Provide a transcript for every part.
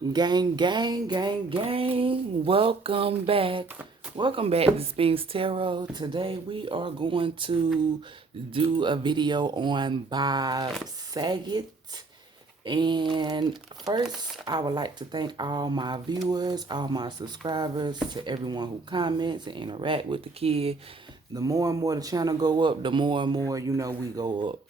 Gang, gang, gang, gang. Welcome back. Welcome back to Spinks Tarot. Today we are going to do a video on by SAGET. And first, I would like to thank all my viewers, all my subscribers, to everyone who comments and interact with the kid. The more and more the channel go up, the more and more, we go up.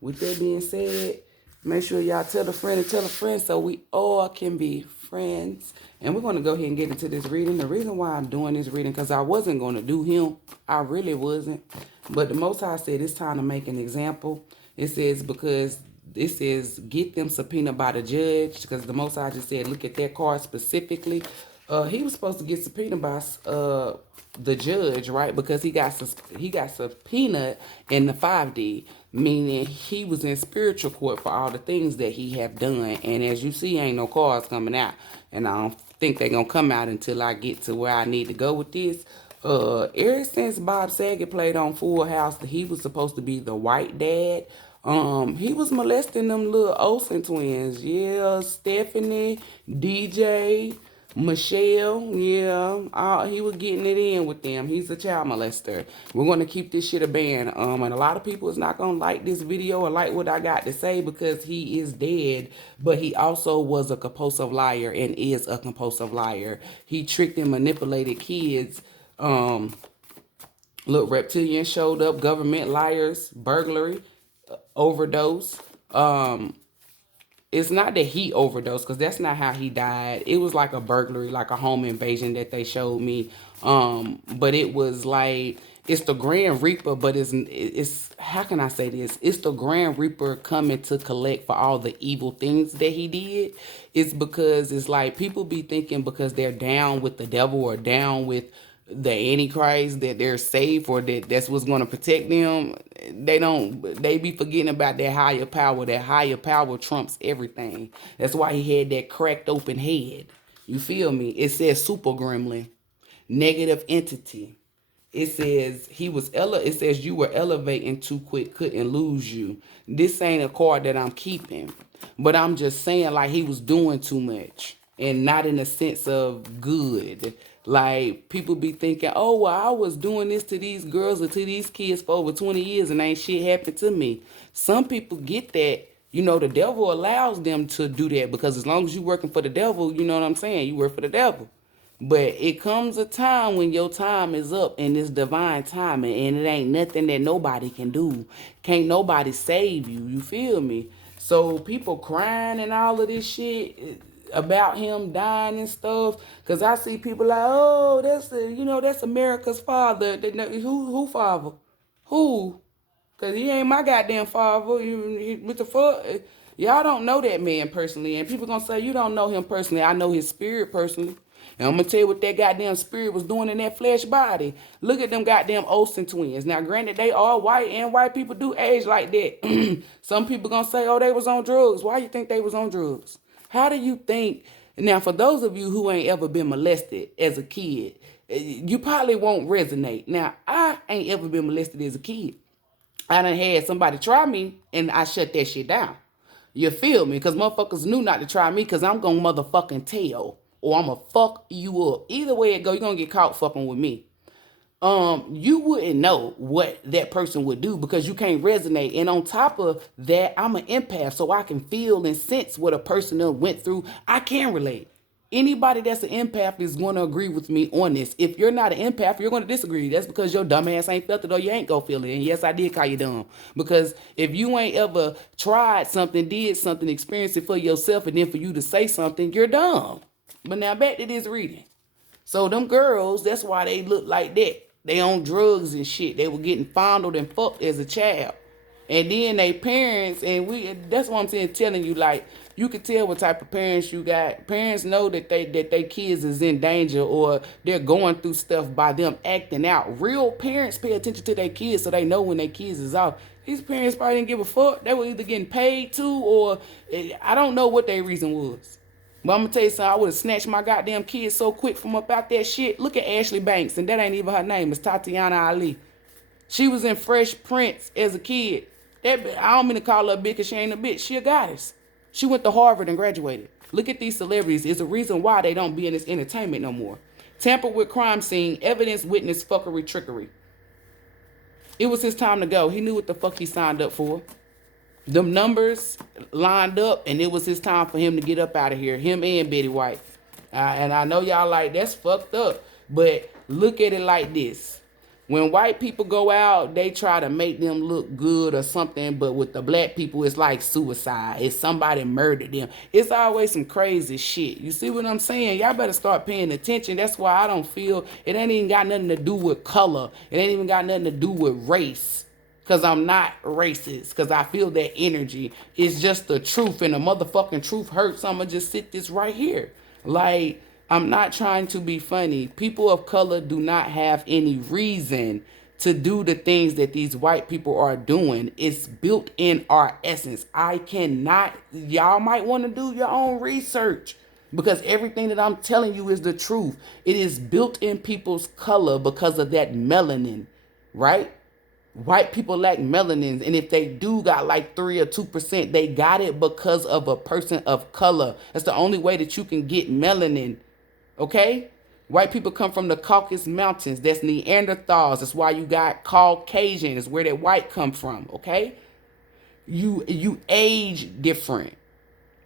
With that being said, make sure y'all tell a friend and tell a friend so we all can be friends. And we're going to go ahead and get into this reading. The reason why I'm doing this reading, because I wasn't going to do him. I really wasn't. But the Most High said it's time to make an example. It says because it says get them subpoenaed by the judge, because the Most High just said look at that card specifically. He was supposed to get subpoenaed by the judge, right? Because he got subpoenaed in the 5D, meaning he was in spiritual court for all the things that he have done. And as you see, ain't no cards coming out, and I don't think they're gonna come out until I get to where I need to go with this. Ever since Bob Saget played on Full House, he was supposed to be the white dad. He was molesting them little Olsen twins. Yeah, Stephanie, DJ, Michelle, yeah, he was getting it in with them. He's a child molester. We're going to keep this shit a ban. And a lot of people is not going to like this video or like what I got to say because he is dead, but he also was a compulsive liar and is a compulsive liar. He tricked and manipulated kids. Look, reptilian showed up, government liars, burglary, overdose. It's not that he overdosed, because that's not how he died. It was like a burglary, like a home invasion that they showed me. But it was like, it's the Grand Reaper, but it's how can I say this? It's the Grand Reaper coming to collect for all the evil things that he did. It's because it's like people be thinking because they're down with the devil or down with the Antichrist that they're safe or that's what's going to protect them. They be forgetting about that higher power. That higher power trumps everything. That's why he had that cracked open head. You feel me? It says super gremlin, negative entity. It says it says you were elevating too quick, couldn't lose you. This ain't a card that I'm keeping, but I'm just saying like he was doing too much, and not in a sense of good. Like, people be thinking, oh, well, I was doing this to these girls or to these kids for over 20 years and ain't shit happened to me. Some people get that. The devil allows them to do that because as long as you working for the devil, you know what I'm saying? You work for the devil. But it comes a time when your time is up and it's divine timing and it ain't nothing that nobody can do. Can't nobody save you. You feel me? So people crying and all of this shit about him dying and stuff, because I see people like, oh, that's America's father. Who father? Who? Because he ain't my goddamn father. What the fuck? Y'all don't know that man personally. And people going to say, you don't know him personally. I know his spirit personally. And I'm going to tell you what that goddamn spirit was doing in that flesh body. Look at them goddamn Olsen twins. Now, granted, they are white, and white people do age like that. Some people going to say, oh, they was on drugs. Why you think they was on drugs? How do you think? Now, for those of you who ain't ever been molested as a kid, you probably won't resonate. Now, I ain't ever been molested as a kid. I done had somebody try me, and I shut that shit down. You feel me? Because motherfuckers knew not to try me, because I'm going to motherfucking tell, or I'm going to fuck you up. Either way it go, you're going to get caught fucking with me. You wouldn't know what that person would do because you can't resonate. And on top of that, I'm an empath, so I can feel and sense what a person went through. I can relate. Anybody that's an empath is going to agree with me on this. If you're not an empath, you're going to disagree. That's because your dumb ass ain't felt it or you ain't going to feel it. And yes, I did call you dumb. Because if you ain't ever tried something, did something, experienced it for yourself, and then for you to say something, you're dumb. But now back to this reading. So them girls, that's why they look like that. They on drugs and shit. They were getting fondled and fucked as a child. And then they parents, and that's what I'm saying, telling you, like, you can tell what type of parents you got. Parents know that they kids is in danger or they're going through stuff by them acting out. Real parents pay attention to their kids so they know when their kids is off. These parents probably didn't give a fuck. They were either getting paid to or I don't know what their reason was. But I'm going to tell you something, I would have snatched my goddamn kids so quick from up out that shit. Look at Ashley Banks, and that ain't even her name. It's Tatiana Ali. She was in Fresh Prince as a kid. I don't mean to call her a bitch because she ain't a bitch. She a goddess. She went to Harvard and graduated. Look at these celebrities. It's a reason why they don't be in this entertainment no more. Tamper with crime scene. Evidence witness fuckery trickery. It was his time to go. He knew what the fuck he signed up for. Them numbers lined up, and it was his time for him to get up out of here. Him and Betty White. And I know y'all like, that's fucked up. But look at it like this. When white people go out, they try to make them look good or something. But with the black people, it's like suicide. It's somebody murdered them. It's always some crazy shit. You see what I'm saying? Y'all better start paying attention. That's why I don't feel, it ain't even got nothing to do with color. It ain't even got nothing to do with race. Because I'm not racist. Because I feel that energy. It's just the truth. And the motherfucking truth hurts. I'm going to just sit this right here. Like, I'm not trying to be funny. People of color do not have any reason to do the things that these white people are doing. It's built in our essence. I cannot, y'all might want to do your own research because everything that I'm telling you is the truth. It is built in people's color because of that melanin, right? White people lack melanin, and if they do got like 3 or 2%, they got it because of a person of color. That's the only way that you can get melanin. Okay? White people come from the Caucasus Mountains. That's Neanderthals. That's why you got Caucasian. It's where that white come from. Okay? You age different.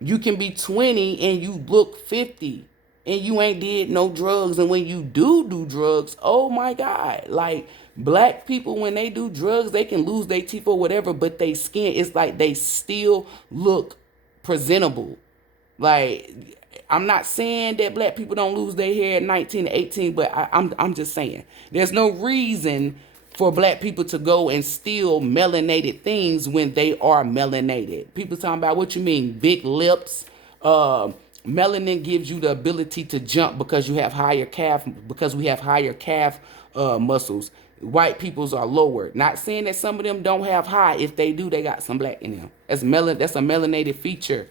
You can be 20 and you look 50. And you ain't did no drugs. And when you do drugs, oh my God. Like, black people, when they do drugs, they can lose their teeth or whatever. But they skin, it's like they still look presentable. Like, I'm not saying that black people don't lose their hair at 19 to 18, but I'm just saying there's no reason for black people to go and steal melanated things when they are melanated. People talking about, what you mean, big lips. Melanin gives you the ability to jump because you have higher calf, because we have higher calf muscles. White people's are lower. Not saying that some of them don't have high. If they do, they got some black in them. That's a melanated feature.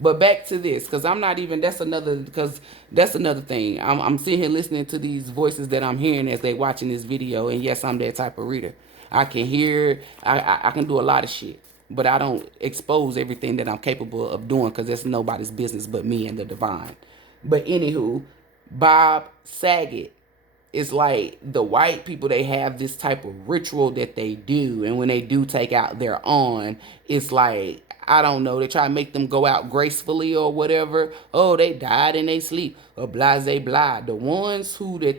But back to this, because I'm not even, that's another thing. I'm sitting here listening to these voices that I'm hearing as they watching this video. And yes, I'm that type of reader. I can hear, I can do a lot of shit. But I don't expose everything that I'm capable of doing because that's nobody's business but me and the divine. But anywho, Bob Saget, it's like the white people, they have this type of ritual that they do. And when they do take out their on, it's like, I don't know, they try to make them go out gracefully or whatever. Oh, they died in their sleep. Or blase blah. The ones who they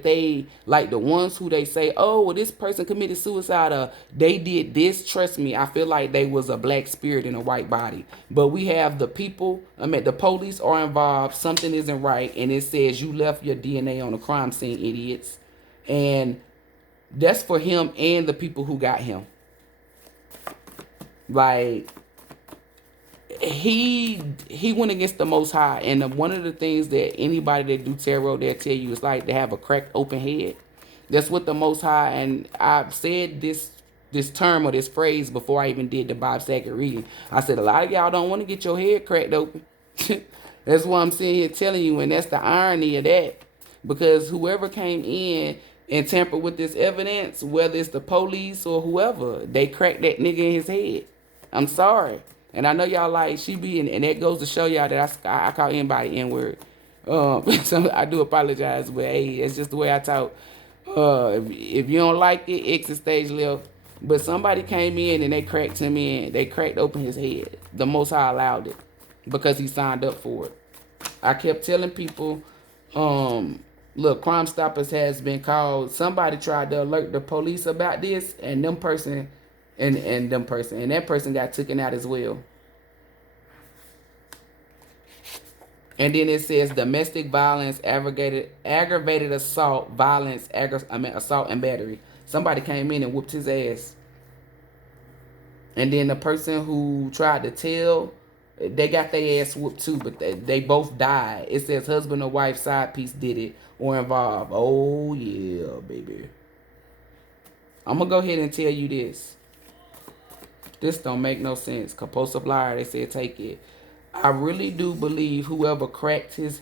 say, oh, well, this person committed suicide, or they did this, trust me, I feel like they was a black spirit in a white body. But we have the people, the police are involved, something isn't right, and it says you left your DNA on the crime scene, idiots. And that's for him and the people who got him. Like, he went against the Most High, and one of the things that anybody that do tarot, they'll tell you, is like to have a cracked open head. That's what the Most High, and I've said this term or this phrase before I even did the Bob Saget reading. I said a lot of y'all don't want to get your head cracked open. That's what I'm sitting here telling you, and that's the irony of that, because whoever came in and tampered with this evidence, whether it's the police or whoever, they cracked that nigga in his head. I'm sorry. And I know y'all like, she be, and that goes to show y'all that I call anybody N-word. So I do apologize, but hey, it's just the way I talk. If you don't like it, exit stage left. But somebody came in and they cracked him in. They cracked open his head. The Most High allowed it because he signed up for it. I kept telling people, look, Crime Stoppers has been called. Somebody tried to alert the police about this, and that person got taken out as well. And then it says domestic violence, aggravated assault, assault and battery. Somebody came in and whooped his ass. And then the person who tried to tell, they got their ass whooped too, but they both died. It says husband or wife side piece did it or involved. Oh yeah, baby. I'm gonna go ahead and tell you this. This don't make no sense. Compulsive liar, they said take it. I really do believe whoever cracked his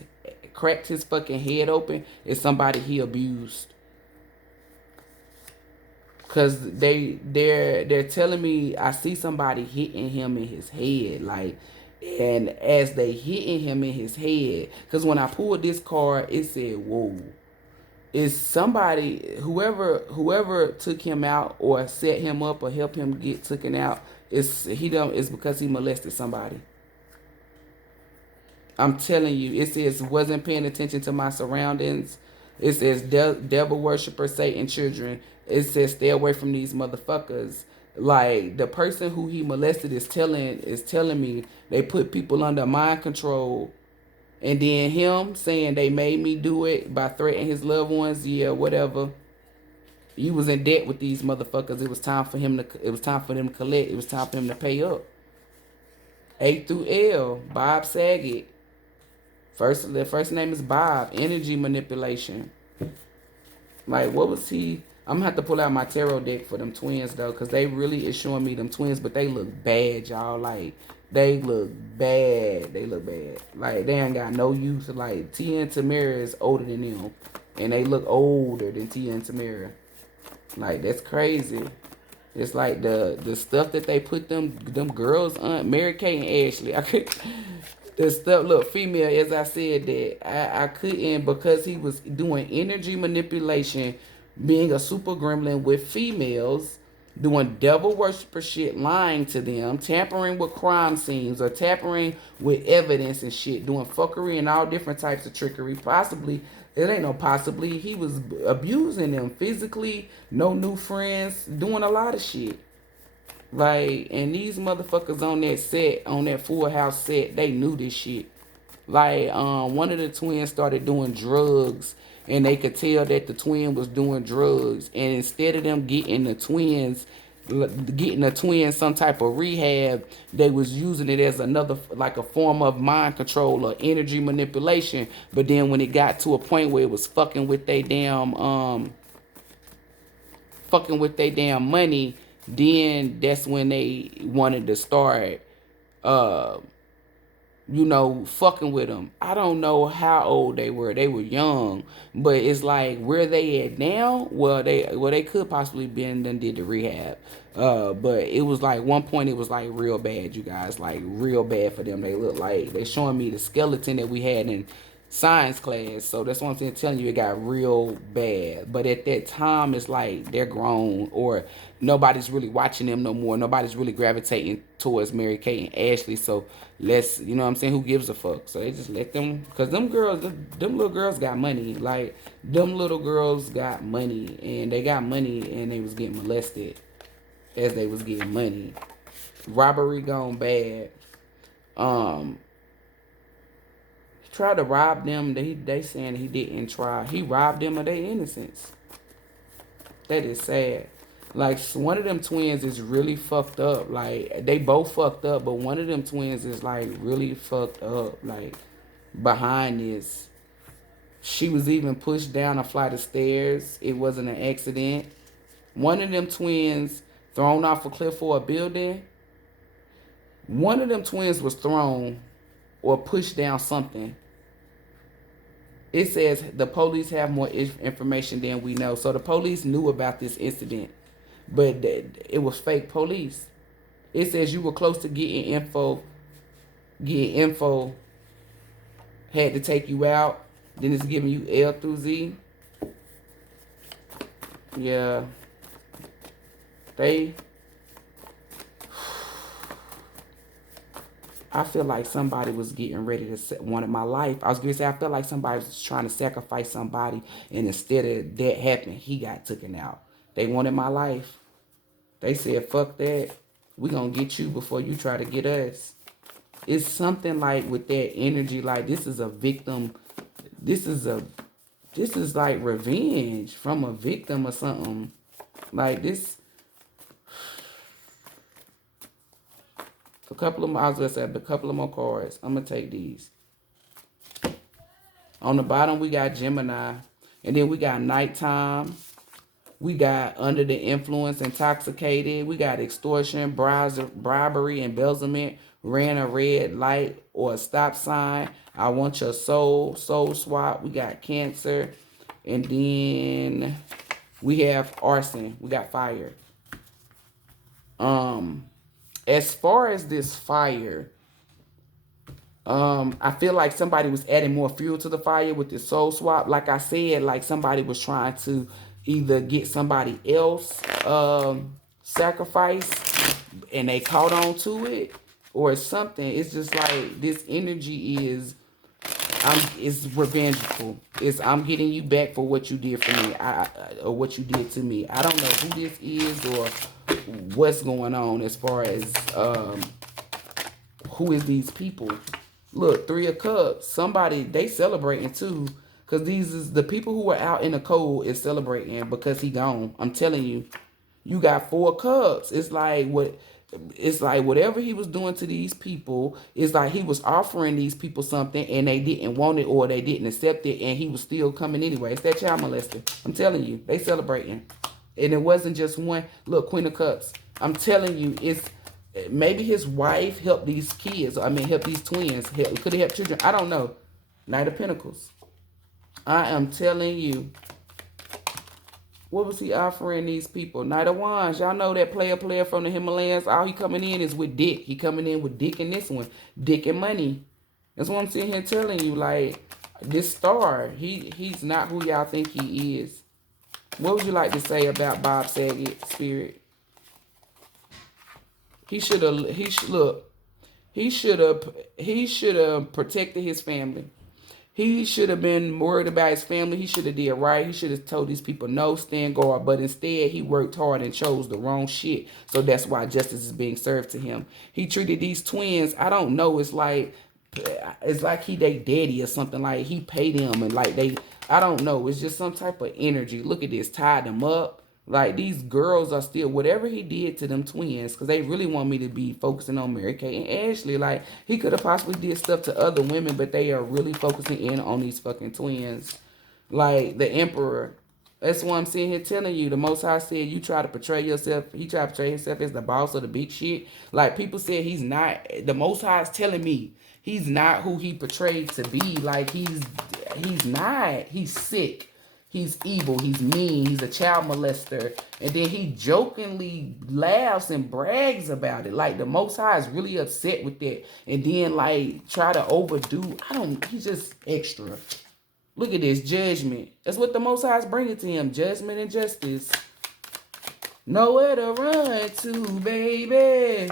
fucking head open is somebody he abused. Cause they're telling me I see somebody hitting him in his head. Like, And as they hitting him in his head, because when I pulled this card, it said, whoa. Is somebody, whoever took him out or set him up or helped him get taken out, it's because he molested somebody. I'm telling you, it says wasn't paying attention to my surroundings. It says devil worshiper, Satan children. It says stay away from these motherfuckers. Like the person who he molested is telling me they put people under mind control. And then him saying they made me do it by threatening his loved ones. Yeah, whatever. You was in debt with these motherfuckers. It was time for him to. It was time for them to collect. It was time for him to pay up. A through L. Bob Saget. The first name is Bob. Energy manipulation. Like, what was he? I'm gonna have to pull out my tarot deck for them twins though, cause they really is showing me them twins, but they look bad, y'all. Like, they look bad. They look bad. Like, they ain't got no use. Like, Tia and Tamara is older than them, and they look older than Tia and Tamara. Like, that's crazy. It's like the stuff that they put them girls on, Mary Kate and Ashley. I could. The stuff, look, female, as I said, that I couldn't, because he was doing energy manipulation, being a super gremlin with females, doing devil worshiper shit, lying to them, tampering with crime scenes or tampering with evidence and shit, doing fuckery and all different types of trickery. Possibly, it ain't no possibly, he was abusing them physically, no new friends, doing a lot of shit. Like, and these motherfuckers on that set, on that Full House set, they knew this shit. Like, one of the twins started doing drugs, and they could tell that the twin was doing drugs. And instead of them getting the twins some type of rehab, they was using it as another, like a form of mind control or energy manipulation. But then when it got to a point where it was fucking with they damn money, then that's when they wanted to start, fucking with them. I don't know how old they were. They were young, but it's like, where they at now? Well, they could possibly been done did the rehab. But it was like, one point it was like real bad, you guys, like real bad for them. They look like, they showing me the skeleton that we had in science class. So that's what I'm telling you, it got real bad. But at that time, it's like they're grown, or nobody's really watching them no more. Nobody's really gravitating towards Mary Kate and Ashley. So let's, you know what I'm saying, who gives a fuck? So they just let them, because them little girls got money. Like, them little girls got money, and they got money, and they was getting molested as they was getting money. Robbery gone bad. Tried to rob them. They saying he didn't try. He robbed them of their innocence. That is sad. Like, one of them twins is really fucked up. Like, they both fucked up, but one of them twins is like really fucked up. Like, behind this, she was even pushed down a flight of stairs. It wasn't an accident. One of them twins thrown off a cliff or a building. One of them twins was thrown or pushed down something. It says the police have more information than we know. So the police knew about this incident, but it was fake police. It says you were close to getting info, had to take you out. Then it's giving you L through Z. Yeah. I feel like somebody was getting ready to wanted my life. I was going to say, I feel like somebody was trying to sacrifice somebody, and instead of that happening, he got taken out. They wanted my life. They said, fuck that. We going to get you before you try to get us. It's something like with that energy, like this is a victim. This is like revenge from a victim or something. Like this. A couple of more, I was going to say, a couple of more cards. I'm going to take these. On the bottom, we got Gemini. And then we got nighttime. We got under the influence, intoxicated. We got extortion, bribery, embezzlement, ran a red light or a stop sign. I want your soul swap. We got Cancer. And then we have arson. We got fire. As far as this fire, I feel like somebody was adding more fuel to the fire with this soul swap. Like I said, like somebody was trying to either get somebody else sacrifice and they caught on to it or something. It's just like this energy is it's revengeful. It's I'm getting you back for what you did for me, or what you did to me. I don't know who this is or what's going on as far as who is these people. Look, 3 of Cups. Somebody, they celebrating too. Because these is the people who are out in the cold is celebrating because he gone. I'm telling you. You got 4 Cups. It's like whatever he was doing to these people, it's like he was offering these people something and they didn't want it or they didn't accept it and he was still coming anyway. It's that child molester. I'm telling you. They celebrating. And it wasn't just one. Look, Queen of Cups. I'm telling you, it's maybe his wife helped these kids. I mean, help these twins. Could he help children? I don't know. Knight of Pentacles. I am telling you. What was he offering these people? Knight of Wands. Y'all know that player from the Himalayas. All he coming in is with dick. He coming in with dick in this one. Dick and money. That's what I'm sitting here telling you. Like, this star, he's not who y'all think he is. What would you like to say about Bob Saget, Spirit? He should have protected his family. He should have been worried about his family. He should have did right. He should have told these people no, stand guard. But instead, he worked hard and chose the wrong shit. So that's why justice is being served to him. He treated these twins, I don't know, it's like he they daddy or something. Like he paid them and like I don't know. It's just some type of energy. Look at this, tied them up. Like, these girls are still, whatever he did to them twins, because they really want me to be focusing on Mary Kate and Ashley. Like, he could have possibly did stuff to other women, but they are really focusing in on these fucking twins. Like, the Emperor. That's why I'm sitting here telling you. The Most High said you try to portray yourself. He tried to portray himself as the boss of the big shit. Like, people said he's not. The Most High is telling me he's not who he portrayed to be. Like, he's not. He's sick. He's evil, he's mean, he's a child molester. And then he jokingly laughs and brags about it. Like, the Most High is really upset with that. And then, like, try to overdo. He's just extra. Look at this, judgment. That's what the Most High is bringing to him. Judgment and justice. Nowhere to run to, baby.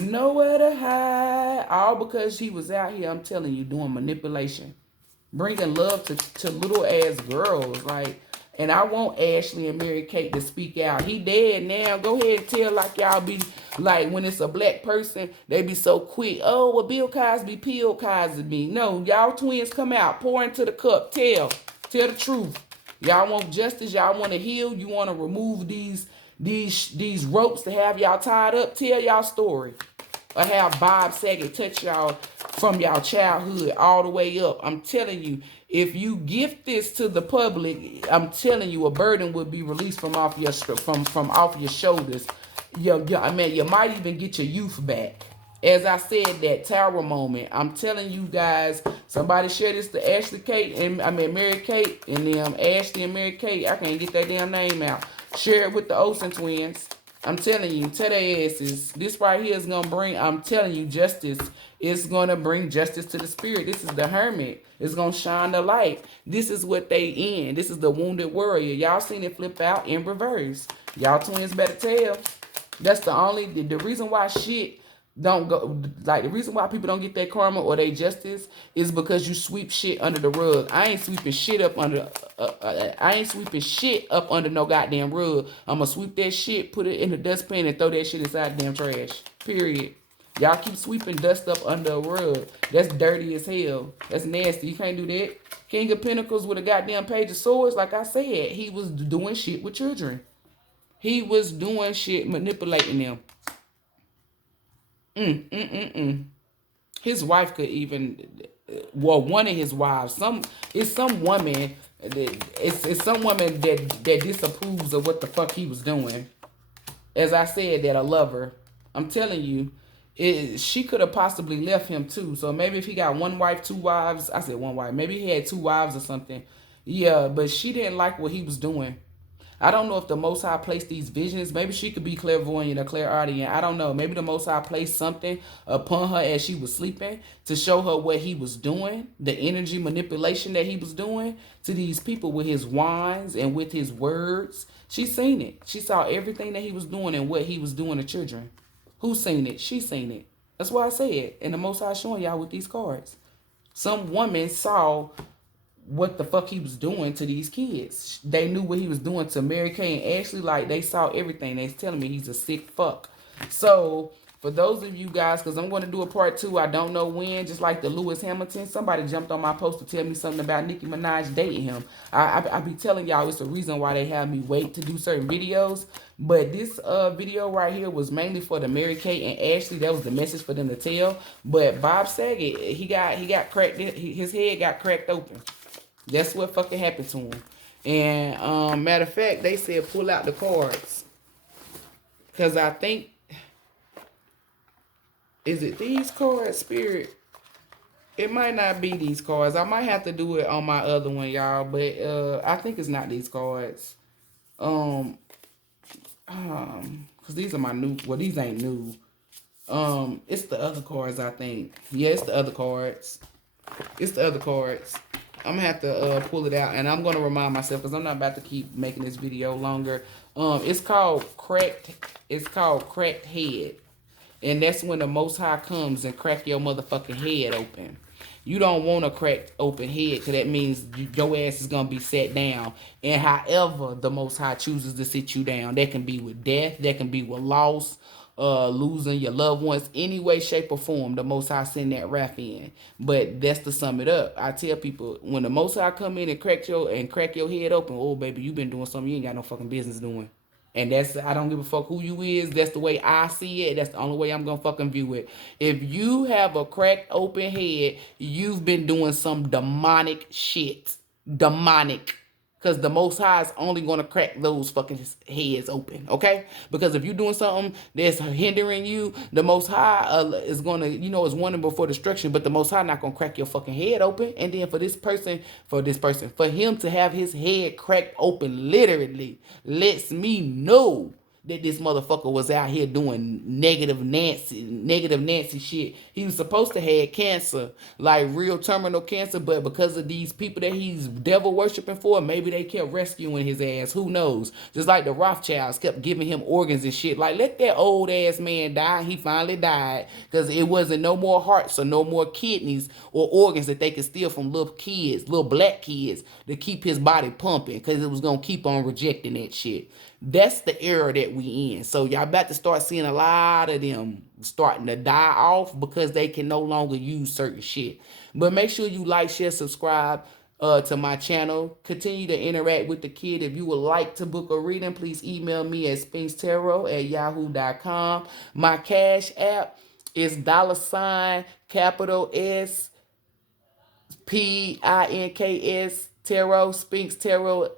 Nowhere to hide. All because he was out here, I'm telling you, doing manipulation. Bringing love to little ass girls. Like, and I want Ashley and Mary Kate to speak out. He dead now. Go ahead and tell, like, y'all be like, when it's a black person, they be so quick. Oh, well, Bill Cosby, Bill Cosby. No, y'all twins, come out, pour into the cup. Tell the truth. Y'all want justice. Y'all want to heal. You want to remove these ropes to have y'all tied up. Tell y'all story. Or have Bob Saget touch y'all from y'all childhood all the way up. I'm telling you, if you gift this to the public, I'm telling you, a burden will be released from off your off your shoulders. I mean, you might even get your youth back. As I said, that tower moment. I'm telling you guys, somebody share this to Ashley Kate and Mary Kate and them. Ashley and Mary Kate. I can't get that damn name out. Share it with the Olsen twins. I'm telling you, tell their asses. This right here is going to bring, I'm telling you, justice. It's going to bring justice to the spirit. This is the hermit. It's going to shine the light. This is what they in. This is the wounded warrior. Y'all seen it flip out in reverse. Y'all twins better tell. That's the reason why shit don't go, like, the reason why people don't get their karma or their justice is because you sweep shit under the rug. I ain't sweeping shit up under no goddamn rug. I'm gonna sweep that shit, put it in the dustpan, and throw that shit inside the damn trash. Period. Y'all keep sweeping dust up under a rug. That's dirty as hell. That's nasty. You can't do that. King of Pentacles with a goddamn page of swords. Like I said, he was doing shit with children. He was doing shit, manipulating them. His wife could even, well, one of his wives, it's some woman that disapproves of what the fuck he was doing. As I said, that I love her. I'm telling you, she could have possibly left him too. So maybe if he got one wife, 2 wives, I said one wife, maybe he had 2 wives or something. Yeah, but she didn't like what he was doing. I don't know if the Most High placed these visions. Maybe she could be clairvoyant or clairaudient. I don't know. Maybe the Most High placed something upon her as she was sleeping to show her what he was doing, the energy manipulation that he was doing to these people with his wands and with his words. She seen it. She saw everything that he was doing and what he was doing to children. Who seen it? She seen it. That's why I say it. And the Most High showing y'all with these cards. Some woman saw what the fuck he was doing to these kids. They knew what he was doing to Mary Kay and Ashley. Like, they saw everything. They's telling me he's a sick fuck. So, for those of you guys, because I'm going to do a part 2, I don't know when, just like the Lewis Hamilton, somebody jumped on my post to tell me something about Nicki Minaj dating him. I be telling y'all it's the reason why they have me wait to do certain videos. But this video right here was mainly for the Mary Kay and Ashley. That was the message for them to tell. But Bob Saget, he got cracked. His head got cracked open. That's what fucking happened to him. And matter of fact, they said pull out the cards. Because I think, is it these cards, Spirit? It might not be these cards. I might have to do it on my other one, y'all. But I think it's not these cards. Because these are my new, well, these ain't new. It's the other cards, I think. Yeah, it's the other cards. It's the other cards. I'm gonna have to pull it out, and I'm gonna remind myself because I'm not about to keep making this video longer. It's called cracked. It's called cracked head, and that's when the Most High comes and crack your motherfucking head open. You don't want a cracked open head because that means your ass is gonna be set down. And however the Most High chooses to sit you down, that can be with death, that can be with loss, losing your loved ones, any way, shape, or form. The Most High send that wrath in. But that's to sum it up. I tell people, when the Most High come in and crack your head open, oh baby, you been doing something you ain't got no fucking business doing. And that's, I don't give a fuck who you is. That's the way I see it. That's the only way I'm gonna fucking view it. If you have a cracked open head, you've been doing some demonic shit. Demonic. Because the Most High is only going to crack those fucking heads open, okay? Because if you're doing something that's hindering you, the Most High is going to, is wanting before destruction, but the Most High not going to crack your fucking head open. And then for him to have his head cracked open literally lets me know that this motherfucker was out here doing negative Nancy shit. He was supposed to have cancer, like real terminal cancer, but because of these people that he's devil worshiping for, maybe they kept rescuing his ass. Who knows? Just like the Rothschilds kept giving him organs and shit. Like, let that old ass man die. He finally died because it wasn't no more hearts or no more kidneys or organs that they could steal from little kids, little black kids, to keep his body pumping because it was going to keep on rejecting that shit. That's the era that we in. So y'all about to start seeing a lot of them starting to die off because they can no longer use certain shit. But make sure you like, share, subscribe to my channel. Continue to interact with the kid. If you would like to book a reading, please email me at SPINKSTAROT@yahoo.com. My cash app is $SPINKS Tarot, Spinks Tarot.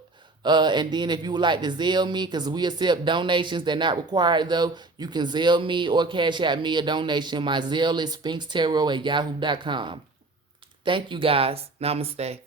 And then if you would like to Zelle me, because we accept donations, they're not required though, you can Zelle me or cash out me a donation. My Zelle is SPINKSTAROT@yahoo.com. Thank you guys. Namaste.